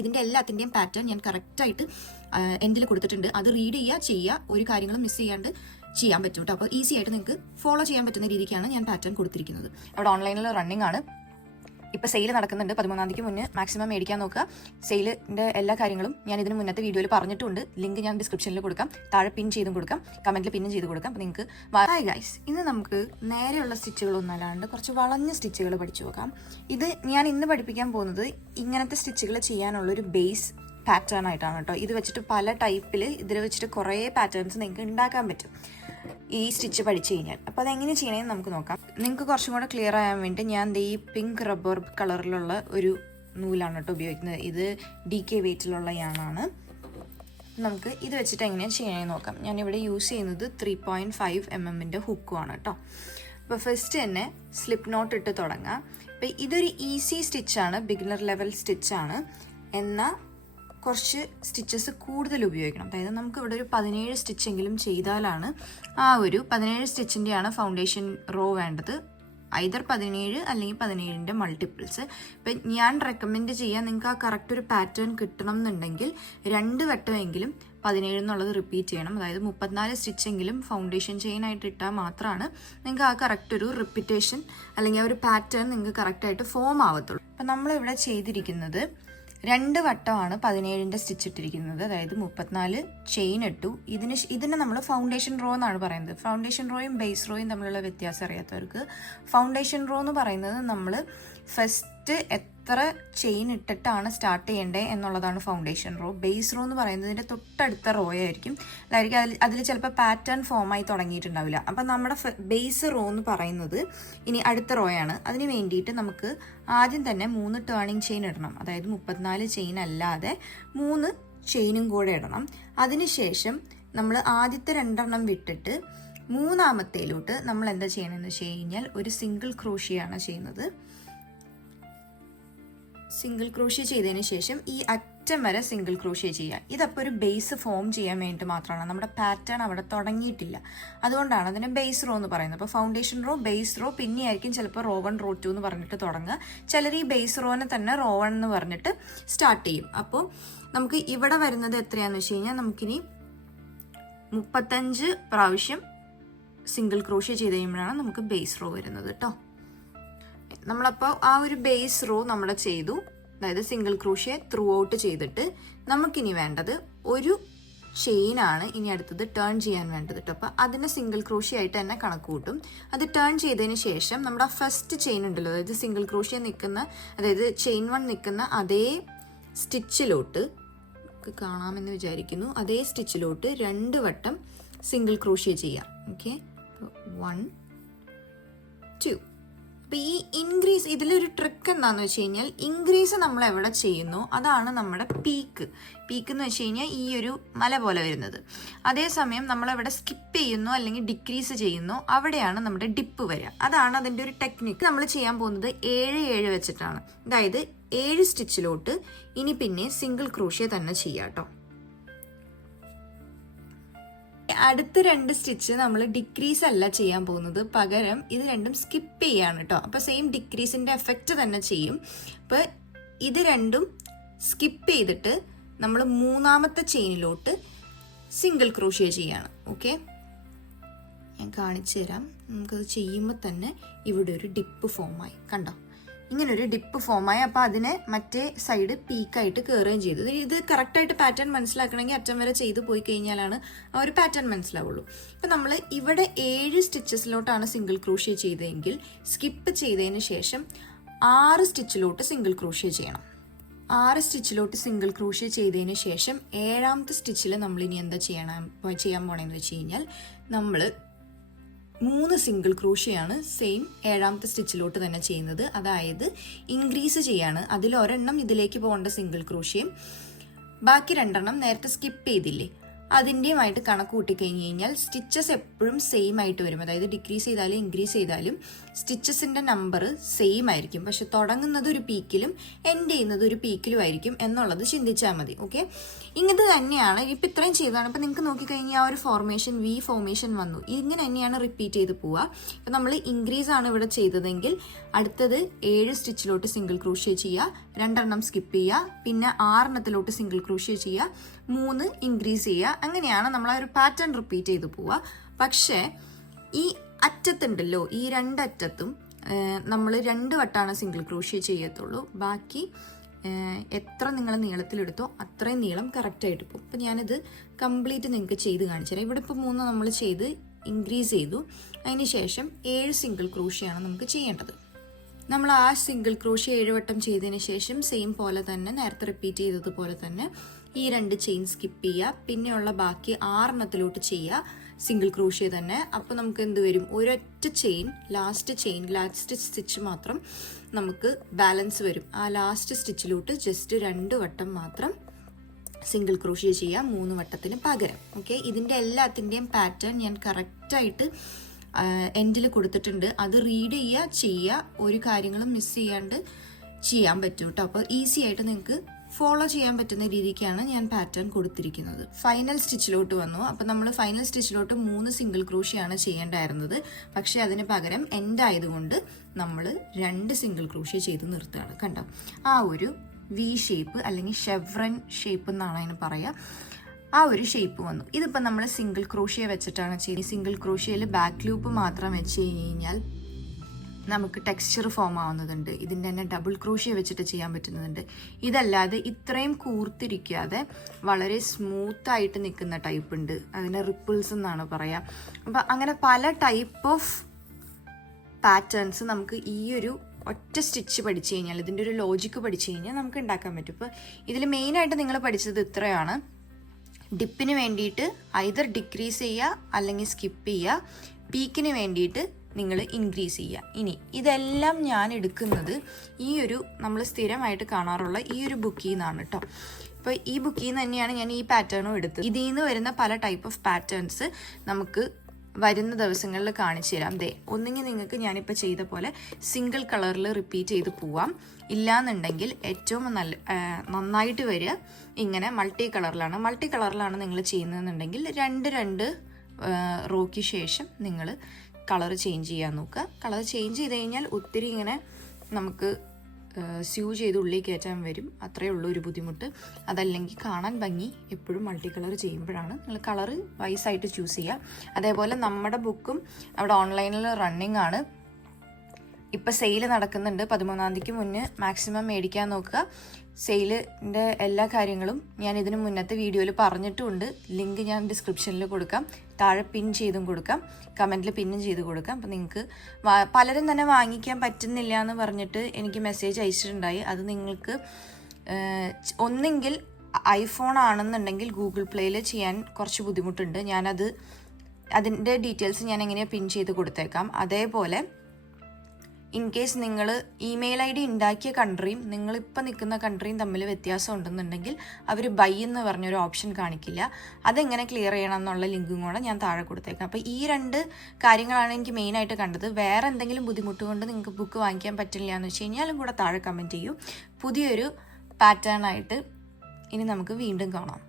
ഇതിൻ്റെ എല്ലാത്തിൻ്റെയും പാറ്റേൺ ഞാൻ കറക്റ്റായിട്ട് എൻഡിൽ കൊടുത്തിട്ടുണ്ട്. അത് റീഡ് ചെയ്യുക, ഒരു കാര്യങ്ങളും മിസ് ചെയ്യാണ്ട് ചെയ്യാൻ പറ്റും കേട്ടോ. അപ്പോൾ ഈസി ആയിട്ട് നിങ്ങൾക്ക് ഫോളോ ചെയ്യാൻ പറ്റുന്ന രീതിക്കാണ് ഞാൻ പാറ്റേൺ കൊടുത്തിരിക്കുന്നത്. അവിടെ ഓൺലൈനിൽ റണ്ണിങ് ആണ്. ഇപ്പോൾ സെയിൽ നടക്കുന്നുണ്ട്. 13-ാം തീയതിക്ക് മുന്നേ മാക്സിമം മേടിക്കാൻ നോക്കുക. സെയിലിൻ്റെ എല്ലാ കാര്യങ്ങളും ഞാൻ ഇതിന് മുന്നത്തെ വീഡിയോയിൽ പറഞ്ഞിട്ടുണ്ട്. ലിങ്ക് ഞാൻ ഡിസ്ക്രിപ്ഷനിൽ കൊടുക്കാം, താഴെ പിൻ ചെയ്തും കൊടുക്കാം, കമൻറ്റിൽ പിന്നും ചെയ്ത് കൊടുക്കാം. അപ്പോൾ നിങ്ങൾക്ക് ഹായ് ഗൈസ്, ഇന്ന് നമുക്ക് നേരെയുള്ള സ്റ്റിച്ചുകളൊന്നും അല്ലാണ്ട് കുറച്ച് വളഞ്ഞ സ്റ്റിച്ചുകൾ പഠിച്ചു നോക്കാം. ഇത് ഞാൻ ഇന്ന് പഠിപ്പിക്കാൻ പോകുന്നത് ഇങ്ങനത്തെ സ്റ്റിച്ചുകൾ ചെയ്യാനുള്ളൊരു ബേസ് പാറ്റേൺ ആയിട്ടാണ് കേട്ടോ. ഇത് വെച്ചിട്ട് പല ടൈപ്പിൽ ഇതിൽ വെച്ചിട്ട് കുറേ പാറ്റേൺസ് നിങ്ങൾക്ക് ഉണ്ടാക്കാൻ പറ്റും ഈ സ്റ്റിച്ച് പഠിച്ചു കഴിഞ്ഞാൽ. അപ്പോൾ അതെങ്ങനെ ചെയ്യണമെന്ന് നമുക്ക് നോക്കാം. നിങ്ങൾക്ക് കുറച്ചും കൂടെ ക്ലിയർ ആകാൻ വേണ്ടി ഞാൻ ഈ പിങ്ക് റബ്ബർ കളറിലുള്ള ഒരു നൂലാണ് കേട്ടോ ഉപയോഗിക്കുന്നത്. ഇത് DK വെയിറ്റിലുള്ള യാണാണ്. നമുക്ക് ഇത് വെച്ചിട്ട് എങ്ങനെയാണ് ചെയ്യണമെന്ന് നോക്കാം. ഞാനിവിടെ യൂസ് ചെയ്യുന്നത് 3.5 mm ഹുക്കുമാണ് കേട്ടോ. അപ്പോൾ ഫസ്റ്റ് തന്നെ സ്ലിപ്പ് നോട്ട് ഇട്ട് തുടങ്ങാം. അപ്പോൾ ഇതൊരു ഈസി സ്റ്റിച്ചാണ്, ബിഗിനർ ലെവൽ സ്റ്റിച്ചാണ്. എന്നാൽ കുറച്ച് സ്റ്റിച്ചസ് കൂടുതൽ ഉപയോഗിക്കണം. അതായത് നമുക്ക് ഇവിടെ ഒരു 17 സ്റ്റിച്ചെങ്കിലും ചെയ്താലാണ് ആ ഒരു 17 സ്റ്റിച്ചിൻ്റെയാണ് ഫൗണ്ടേഷൻ റോ വേണ്ടത്. ഐദർ 17 അല്ലെങ്കിൽ 17ൻ്റെ മൾട്ടിപ്പിൾസ്. ഇപ്പം ഞാൻ റെക്കമെൻഡ് ചെയ്യാൻ നിങ്ങൾക്ക് ആ കറക്റ്റ് ഒരു പാറ്റേൺ കിട്ടണം എന്നുണ്ടെങ്കിൽ 2 വട്ടമെങ്കിലും 17 എന്നുള്ളത് റിപ്പീറ്റ് ചെയ്യണം. അതായത് 34 സ്റ്റിച്ചെങ്കിലും ഫൗണ്ടേഷൻ ചെയിനായിട്ട് ഇട്ടാൽ മാത്രമാണ് നിങ്ങൾക്ക് ആ കറക്റ്റ് ഒരു റിപ്പീറ്റേഷൻ അല്ലെങ്കിൽ ആ ഒരു പാറ്റേൺ നിങ്ങൾക്ക് കറക്റ്റായിട്ട് ഫോം ആവത്തുള്ളൂ. അപ്പം നമ്മളിവിടെ ചെയ്തിരിക്കുന്നത് 2 വട്ടമാണ് 17ൻ്റെ സ്റ്റിച്ച് ഇട്ടിരിക്കുന്നത്. അതായത് 34 ചെയിൻ ഇട്ടു. ഇതിനെ നമ്മൾ ഫൗണ്ടേഷൻ റോ എന്നാണ് പറയുന്നത്. ഫൗണ്ടേഷൻ റോയും ബേസ് റോയും തമ്മിലുള്ള വ്യത്യാസം അറിയാത്തവർക്ക്, ഫൗണ്ടേഷൻ റോ എന്ന് പറയുന്നത് നമ്മൾ ഫസ്റ്റ് എത്ര ചെയിൻ ഇട്ടിട്ടാണ് സ്റ്റാർട്ട് ചെയ്യേണ്ടത് എന്നുള്ളതാണ് ഫൗണ്ടേഷൻ റോ. ബേസ് റോ എന്ന് പറയുന്നതിൻ്റെ തൊട്ടടുത്ത റോ ആയിരിക്കും. അതിൽ ചിലപ്പോൾ പാറ്റേൺ ഫോമായി തുടങ്ങിയിട്ടുണ്ടാവില്ല. അപ്പം നമ്മുടെ ബേസ് റോ എന്ന് പറയുന്നത് ഇനി അടുത്ത റോയാണ്. അതിന് വേണ്ടിയിട്ട് നമുക്ക് ആദ്യം തന്നെ 3 ടേണിങ് ചെയിൻ ഇടണം. അതായത് 34 ചെയിൻ അല്ലാതെ 3 ചെയിനും കൂടെ ഇടണം. അതിനുശേഷം നമ്മൾ ആദ്യത്തെ 2 വിട്ടിട്ട് 3-ാമത്തേലോട്ട് നമ്മൾ എന്താ ചെയ്യണമെന്ന് വെച്ച് കഴിഞ്ഞാൽ ഒരു സിംഗിൾ ക്രോഷിയാണ് ചെയ്യുന്നത്. സിംഗിൾ ക്രോഷ്യ ചെയ്തതിന് ശേഷം ഈ അറ്റം വരെ സിംഗിൾ ക്രോഷ്യ ചെയ്യുക. ഇതപ്പോൾ ഒരു ബേസ് ഫോം ചെയ്യാൻ വേണ്ടി മാത്രമാണ്. നമ്മുടെ പാറ്റേൺ അവിടെ തുടങ്ങിയിട്ടില്ല, അതുകൊണ്ടാണ് അതിനെ ബേസ് റോ എന്ന് പറയുന്നത്. അപ്പോൾ ഫൗണ്ടേഷൻ റോ, ബേസ് റോ, പിന്നെയായിരിക്കും ചിലപ്പോൾ റോ 1 റോ 2 എന്ന് പറഞ്ഞിട്ട് തുടങ്ങുക. ചിലർ ഈ ബേസ് റോനെ തന്നെ റോ 1 എന്ന് പറഞ്ഞിട്ട് സ്റ്റാർട്ട് ചെയ്യും. അപ്പോൾ നമുക്ക് ഇവിടെ വരുന്നത് എത്രയാണെന്ന് വെച്ച് കഴിഞ്ഞാൽ നമുക്കിനി 35 പ്രാവശ്യം സിംഗിൾ ക്രോഷ്യ ചെയ്ത് കഴിയുമ്പോഴാണ് നമുക്ക് ബേസ് റോ വരുന്നത് കേട്ടോ. നമ്മളപ്പോൾ ആ ഒരു ബേസ് റോ നമ്മൾ ചെയ്തു. അതായത് സിംഗിൾ ക്രോഷ്യ ത്രൂ ഔട്ട് ചെയ്തിട്ട് നമുക്കിനി വേണ്ടത് ഒരു ചെയിനാണ് ഇനി അടുത്തത് ടേൺ ചെയ്യാൻ വേണ്ടത് കേട്ടോ. അപ്പോൾ അതിനെ സിംഗിൾ ക്രോഷ്യ ആയിട്ട് തന്നെ കണക്ക് കൂട്ടും. അത് ടേൺ ചെയ്തതിന് ശേഷം നമ്മുടെ ഫസ്റ്റ് ചെയിൻ ഉണ്ടല്ലോ, അതായത് സിംഗിൾ ക്രോഷ്യ നിൽക്കുന്ന, അതായത് ചെയിൻ 1 നിൽക്കുന്ന അതേ സ്റ്റിച്ചിലോട്ട് കാണാമെന്ന് വിചാരിക്കുന്നു. അതേ സ്റ്റിച്ചിലോട്ട് 2 വട്ടം സിംഗിൾ ക്രോഷ്യ ചെയ്യാം. ഓക്കെ, 1 2. അപ്പോൾ ഈ ഇൻക്രീസ്, ഇതിലൊരു ട്രിക്ക് എന്താണെന്ന് വെച്ച് കഴിഞ്ഞാൽ ഇൻക്രീസ് നമ്മൾ എവിടെ ചെയ്യുന്നു അതാണ് നമ്മുടെ പീക്ക്. പീക്ക് എന്ന് വെച്ച് കഴിഞ്ഞാൽ ഈ ഒരു മല പോലെ വരുന്നത്. അതേസമയം നമ്മളെവിടെ സ്കിപ്പ് ചെയ്യുന്നു അല്ലെങ്കിൽ ഡിക്രീസ് ചെയ്യുന്നു അവിടെയാണ് നമ്മുടെ ഡിപ്പ് വരിക. അതാണ് അതിൻ്റെ ഒരു ടെക്നിക്ക്. നമ്മൾ ചെയ്യാൻ പോകുന്നത് 7 വെച്ചിട്ടാണ്. അതായത് 7 സ്റ്റിച്ചിലോട്ട് ഇനി പിന്നെ സിംഗിൾ ക്രോഷ്യ തന്നെ ചെയ്യാം കേട്ടോ. അടുത്ത 2 സ്റ്റിച്ച് നമ്മൾ ഡിക്രീസ് അല്ല ചെയ്യാൻ പോകുന്നത്, പകരം ഇത് രണ്ടും സ്കിപ്പ് ചെയ്യാണ് കേട്ടോ. അപ്പോൾ സെയിം ഡിക്രീസിൻ്റെ എഫക്റ്റ് തന്നെ ചെയ്യും. അപ്പോൾ ഇത് രണ്ടും സ്കിപ്പ് ചെയ്തിട്ട് നമ്മൾ 3-ാമത്തെ ചെയിനിലോട്ട് സിംഗിൾ ക്രോഷ്യ ചെയ്യാണ്. ഓക്കെ, ഞാൻ കാണിച്ചു തരാം. നമുക്കത് ചെയ്യുമ്പോൾ തന്നെ ഇവിടെ ഒരു ഡിപ്പ് ഫോമായി, കണ്ടോ? ഇങ്ങനൊരു ഡിപ്പ് ഫോമായി. അപ്പോൾ അതിനെ മറ്റേ സൈഡ് പീക്കായിട്ട് കയറുകയും ചെയ്തു. ഇത് കറക്റ്റായിട്ട് പാറ്റേൺ മനസ്സിലാക്കണമെങ്കിൽ അറ്റം വരെ ചെയ്ത് പോയി കഴിഞ്ഞാലാണ് ആ ഒരു പാറ്റേൺ മനസ്സിലാവുള്ളൂ. ഇപ്പം നമ്മൾ ഇവിടെ 7 സ്റ്റിച്ചസിലോട്ടാണ് സിംഗിൾ ക്രോഷ്യ ചെയ്തതെങ്കിൽ സ്കിപ്പ് ചെയ്തതിന് ശേഷം 6 സ്റ്റിച്ചിലോട്ട് സിംഗിൾ ക്രോഷ്യ ചെയ്യണം. 6 സ്റ്റിച്ചിലോട്ട് സിംഗിൾ ക്രോഷ്യ ചെയ്തതിന് ശേഷം 7-ാമത്തെ സ്റ്റിച്ചിൽ നമ്മളിനി എന്താ ചെയ്യാൻ പോണെന്ന് വെച്ച് കഴിഞ്ഞാൽ നമ്മൾ 3 സിംഗിൾ ക്രോഷ്യയാണ് സെയിം 7-ാമത്തെ സ്റ്റിച്ചിലോട്ട് തന്നെ ചെയ്യുന്നത്. അതായത് ഇൻക്രീസ് ചെയ്യാണ്. അതിലൊരെണ്ണം ഇതിലേക്ക് പോകേണ്ട സിംഗിൾ ക്രോഷ്യയും ബാക്കി 2 നേരത്തെ സ്കിപ്പ് ചെയ്തില്ലേ അതിൻ്റെയുമായിട്ട് കണക്ക് കൂട്ടിക്കഴിഞ്ഞ് കഴിഞ്ഞാൽ സ്റ്റിച്ചസ് എപ്പോഴും സെയിം ആയിട്ട് വരും. അതായത് ഡിക്രീസ് ചെയ്താലും ഇൻക്രീസ് ചെയ്താലും സ്റ്റിച്ചസിൻ്റെ നമ്പർ സെയിം ആയിരിക്കും. പക്ഷെ തുടങ്ങുന്നത് ഒരു പീക്കിലും എൻഡ് ചെയ്യുന്നത് ഒരു പീക്കിലും ആയിരിക്കും എന്നുള്ളത് ചിന്തിച്ചാൽ മതി. ഓക്കെ, ഇങ്ങനത്തെ തന്നെയാണ്. ഇപ്പം ഇത്രയും ചെയ്തതാണ്. ഇപ്പം നിങ്ങൾക്ക് നോക്കിക്കഴിഞ്ഞാൽ ആ ഒരു ഫോർമേഷൻ വി ഫോർമേഷൻ വന്നു. ഇങ്ങനെ തന്നെയാണ് റിപ്പീറ്റ് ചെയ്ത് പോവുക. ഇപ്പം നമ്മൾ ഇൻക്രീസ് ആണ് ഇവിടെ ചെയ്തതെങ്കിൽ അടുത്തത് 7 സ്റ്റിച്ചിലോട്ട് സിംഗിൾ ക്രോഷ്യ ചെയ്യുക, 2 സ്കിപ്പ് ചെയ്യുക, പിന്നെ 6 സിംഗിൾ ക്രോഷ്യ ചെയ്യുക, 3 ഇൻക്രീസ് ചെയ്യുക. അങ്ങനെയാണ് നമ്മൾ ആ ഒരു പാറ്റേൺ റിപ്പീറ്റ് ചെയ്ത് പോവുക. പക്ഷേ ഈ അറ്റത്തുണ്ടല്ലോ, ഈ 2 അറ്റത്തും നമ്മൾ 2 വട്ടമാണ് സിംഗിൾ ക്രോഷ്യ ചെയ്യത്തുള്ളൂ. ബാക്കി എത്ര നിങ്ങൾ നീളത്തിലെടുത്തോ അത്രയും നീളം കറക്റ്റായിട്ട് പോകും. അപ്പം ഞാനിത് കംപ്ലീറ്റ് നിങ്ങൾക്ക് ചെയ്ത് കാണിച്ചു തരാം. ഇവിടെ ഇപ്പോൾ 3 നമ്മൾ ചെയ്ത് ഇൻക്രീസ് ചെയ്തു. അതിന് ശേഷം 7 സിംഗിൾ ക്രോഷ്യയാണ് നമുക്ക് ചെയ്യേണ്ടത്. നമ്മൾ ആ സിംഗിൾ ക്രോഷ്യ 7 വട്ടം ചെയ്തതിന് ശേഷം സെയിം പോലെ തന്നെ നേരത്തെ റിപ്പീറ്റ് ചെയ്തതുപോലെ തന്നെ ഈ 2 ചെയിൻ സ്കിപ്പ് ചെയ്യുക, പിന്നെയുള്ള ബാക്കി 6 ചെയ്യുക സിംഗിൾ ക്രോഷ്യ തന്നെ. അപ്പോൾ നമുക്ക് എന്ത് വരും, ഒരൊറ്റ ലാസ്റ്റ് സ്റ്റിച്ച് മാത്രം നമുക്ക് ബാലൻസ് വരും. ആ ലാസ്റ്റ് സ്റ്റിച്ചിലോട്ട് ജസ്റ്റ് 2 വട്ടം മാത്രം സിംഗിൾ ക്രോഷ്യ ചെയ്യുക 3 വട്ടത്തിന് പകരം. ഓക്കെ, ഇതിൻ്റെ എല്ലാത്തിൻ്റെയും പാറ്റേൺ ഞാൻ കറക്റ്റായിട്ട് എൻഡിൽ കൊടുത്തിട്ടുണ്ട്. അത് റീഡ് ചെയ്യുക, ഒരു കാര്യങ്ങളും മിസ് ചെയ്യാണ്ട് ചെയ്യാൻ പറ്റും കേട്ടോ. അപ്പോൾ ഈസി ആയിട്ട് നിങ്ങൾക്ക് ഫോളോ ചെയ്യാൻ പറ്റുന്ന രീതിക്കാണ് ഞാൻ പാറ്റേൺ കൊടുത്തിരിക്കുന്നത്. ഫൈനൽ സ്റ്റിച്ചിലോട്ട് വന്നു. അപ്പം നമ്മൾ ഫൈനൽ സ്റ്റിച്ചിലോട്ട് 3 സിംഗിൾ ക്രോഷ്യയാണ് ചെയ്യേണ്ടായിരുന്നത്. പക്ഷേ അതിന് പകരം എൻഡ് ആയതുകൊണ്ട് നമ്മൾ 2 സിംഗിൾ ക്രോഷ്യ ചെയ്ത് നിർത്തുകയാണ്. കണ്ടോ, ആ ഒരു വി ഷേപ്പ് അല്ലെങ്കിൽ ഷെവ്രൻ ഷേപ്പ് എന്നാണ് അതിന് പറയുക. ആ ഒരു ഷേപ്പ് വന്നു. ഇതിപ്പോൾ നമ്മൾ സിംഗിൾ ക്രോഷ്യ വെച്ചിട്ടാണ് ചെയ്യുന്നത്. സിംഗിൾ ക്രോഷ്യയിൽ ബാക്ക് ലൂപ്പ് മാത്രം വെച്ച് കഴിഞ്ഞാൽ നമുക്ക് ടെക്സ്ചർ ഫോം ആവുന്നതുണ്ട്. ഇതിൻ്റെ തന്നെ ഡബിൾ ക്രോഷ്യ വെച്ചിട്ട് ചെയ്യാൻ പറ്റുന്നതുണ്ട്. ഇതല്ലാതെ ഇത്രയും കൂർത്തിരിക്കാതെ വളരെ സ്മൂത്തായിട്ട് നിൽക്കുന്ന ടൈപ്പ് ഉണ്ട്. അതിനെ റിപ്പിൾസ് എന്നാണ് പറയുക. അപ്പം അങ്ങനെ പല ടൈപ്പ് ഓഫ് പാറ്റേൺസ് നമുക്ക് ഈ ഒരു ഒറ്റ സ്റ്റിച്ച് പഠിച്ചു കഴിഞ്ഞാൽ, ഇതിൻ്റെ ഒരു ലോജിക്ക് പഠിച്ചു കഴിഞ്ഞാൽ നമുക്ക് ഉണ്ടാക്കാൻ പറ്റും. ഇപ്പോൾ ഇതിൽ മെയിനായിട്ട് നിങ്ങൾ പഠിച്ചത് ഇത്രയാണ്. ഡിപ്പിന് വേണ്ടിയിട്ട് ഐദർ ഡിക്രീസ് ചെയ്യുക അല്ലെങ്കിൽ സ്കിപ്പ് ചെയ്യുക, പീക്കിന് വേണ്ടിയിട്ട് നിങ്ങൾ ഇൻക്രീസ് ചെയ്യുക. ഇനി ഇതെല്ലാം ഞാൻ എടുക്കുന്നത് ഈ ഒരു നമ്മൾ സ്ഥിരമായിട്ട് കാണാറുള്ള ഈ ഒരു ബുക്കിൽ നിന്നാണ് കേട്ടോ. ഇപ്പോൾ ഈ ബുക്കിൽ നിന്ന് തന്നെയാണ് ഞാൻ ഈ പാറ്റേണും എടുത്തത്. ഇതിൽ നിന്ന് വരുന്ന പല ടൈപ്പ് ഓഫ് പാറ്റേൺസ് നമുക്ക് വരുന്ന ദിവസങ്ങളിൽ കാണിച്ചു തരാം. ഒന്നെങ്കിൽ നിങ്ങൾക്ക് ഞാനിപ്പോൾ ചെയ്ത പോലെ സിംഗിൾ കളറിൽ റിപ്പീറ്റ് ചെയ്ത് പോവാം. ഇല്ലാന്നുണ്ടെങ്കിൽ ഏറ്റവും നന്നായിട്ട് വരിക ഇങ്ങനെ മൾട്ടി കളറിലാണ് നിങ്ങൾ ചെയ്യുന്നതെന്നുണ്ടെങ്കിൽ 2 റോയ്ക്ക് ശേഷം നിങ്ങൾ കളർ ചേഞ്ച് ചെയ്യാൻ നോക്കുക. കളർ ചേഞ്ച് ചെയ്ത് കഴിഞ്ഞാൽ ഒത്തിരി ഇങ്ങനെ നമുക്ക് സ്യൂ ചെയ്ത് ഉള്ളിൽ കയറ്റാൻ വരും. അത്രയേ ഉള്ളൂ ഒരു ബുദ്ധിമുട്ട്. അതല്ലെങ്കിൽ കാണാൻ ഭംഗി എപ്പോഴും മൾട്ടി കളർ ചെയ്യുമ്പോഴാണ്. നിങ്ങൾ കളർ വൈസായിട്ട് ചൂസ് ചെയ്യുക. അതേപോലെ നമ്മുടെ ബുക്കും അവിടെ ഓൺലൈനിൽ റണ്ണിങ് ആണ്. ഇപ്പം സെയിൽ നടക്കുന്നുണ്ട്. 13-ാം തീയതിക്ക് മുന്നേ മാക്സിമം മേടിക്കാൻ നോക്കുക. സെയിലിൻ്റെ എല്ലാ കാര്യങ്ങളും ഞാൻ ഇതിന് മുന്നത്തെ വീഡിയോയിൽ പറഞ്ഞിട്ടുമുണ്ട്. ലിങ്ക് ഞാൻ ഡിസ്ക്രിപ്ഷനിൽ കൊടുക്കാം, താഴെ പിൻ ചെയ്തും കൊടുക്കാം, കമൻറ്റിൽ പിന്നും ചെയ്ത് കൊടുക്കാം. അപ്പം നിങ്ങൾക്ക് പലരും തന്നെ വാങ്ങിക്കാൻ പറ്റുന്നില്ല എന്ന് പറഞ്ഞിട്ട് എനിക്ക് മെസ്സേജ് അയച്ചിട്ടുണ്ടായി. അത് നിങ്ങൾക്ക് ഒന്നെങ്കിൽ ഐഫോൺ ആണെന്നുണ്ടെങ്കിൽ ഗൂഗിൾ പ്ലേയിൽ ചെയ്യാൻ കുറച്ച് ബുദ്ധിമുട്ടുണ്ട്. അതിൻ്റെ ഡീറ്റെയിൽസ് ഞാൻ എങ്ങനെയാണ് പിൻ ചെയ്ത് കൊടുത്തേക്കാം. അതേപോലെ ഇൻ കേസ് നിങ്ങൾ ഇമെയിൽ ID ഉണ്ടാക്കിയ കൺട്രിയും നിങ്ങളിപ്പോൾ നിൽക്കുന്ന കൺട്രിയും തമ്മിൽ വ്യത്യാസം ഉണ്ടെന്നുണ്ടെങ്കിൽ അവർ ബൈ എന്ന് പറഞ്ഞൊരു ഓപ്ഷൻ കാണിക്കില്ല. അതെങ്ങനെ ക്ലിയർ ചെയ്യണം എന്നുള്ള ലിങ്കും കൂടെ ഞാൻ താഴെ കൊടുത്തേക്കാം. അപ്പോൾ ഈ 2 കാര്യങ്ങളാണ് എനിക്ക് മെയിനായിട്ട് കണ്ടത്. വേറെ എന്തെങ്കിലും ബുദ്ധിമുട്ട് കൊണ്ട് നിങ്ങൾക്ക് ബുക്ക് വാങ്ങിക്കാൻ പറ്റില്ല എന്ന് വെച്ച് കഴിഞ്ഞാലും കൂടെ താഴെ കമൻറ്റ് ചെയ്യൂ. പുതിയൊരു പാറ്റേൺ ആയിട്ട് ഇനി നമുക്ക് വീണ്ടും കാണാം.